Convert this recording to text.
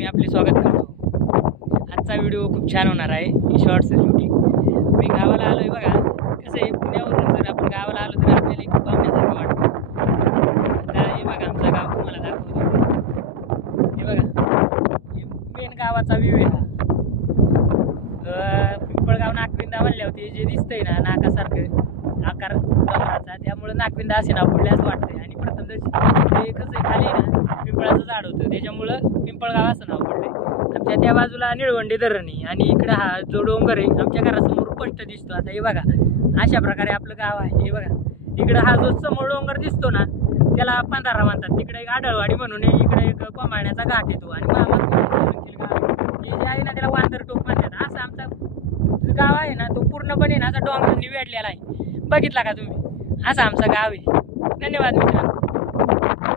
मी आपले स्वागत करतो। आजचा व्हिडिओ खूप छान होणार आहे। शॉर्ट्स शूटिंग मी गावाला आलोय बघा। कसं आहे, पुण्यावरून जर आपण गावाला आलो तर आपल्याला एक पाहुण्यासारखं वाटतं। आता हे बघा आमचं गाव तुम्हाला दाखवतो। हे बघा मेन गावाचा व्ह्यू आहे हा। पिंपळगाव नागविंदा म्हणले होते जे दिसतंय ना नाकासारखं आकार डोंगराचा, त्यामुळे नागविंदा असे नाव पडले असं वाटतंय। आणि प्रथम ते कसं आहे, खाली ना पिंपळाचं झाड होतं त्याच्यामुळं पिंपळगाव असं नाव पडलंय। आमच्या त्या बाजूला निळवंडी धरणी आणि इकडे हा जो डोंगर आहे आमच्या घरासमोर स्पष्ट दिसतो। आता हे बघा अशा प्रकारे आपलं गाव आहे। हे बघा इकडे हा जो समोर डोंगर दिसतो ना त्याला पांधारा म्हणतात। तिकडे एक आढळवाडी म्हणून इकडे एक कोमाळण्याचा घाट येतो आणि हे जे आहे ना त्याला वांदर टोक म्हणतात। असं आमचं गाव आहे ना तो पूर्णपणे ना असा डोंगरांनी वेढलेला आहे। बघितला का तुम्ही? असं आमचं गाव आहे। धन्यवाद मित्रांनो।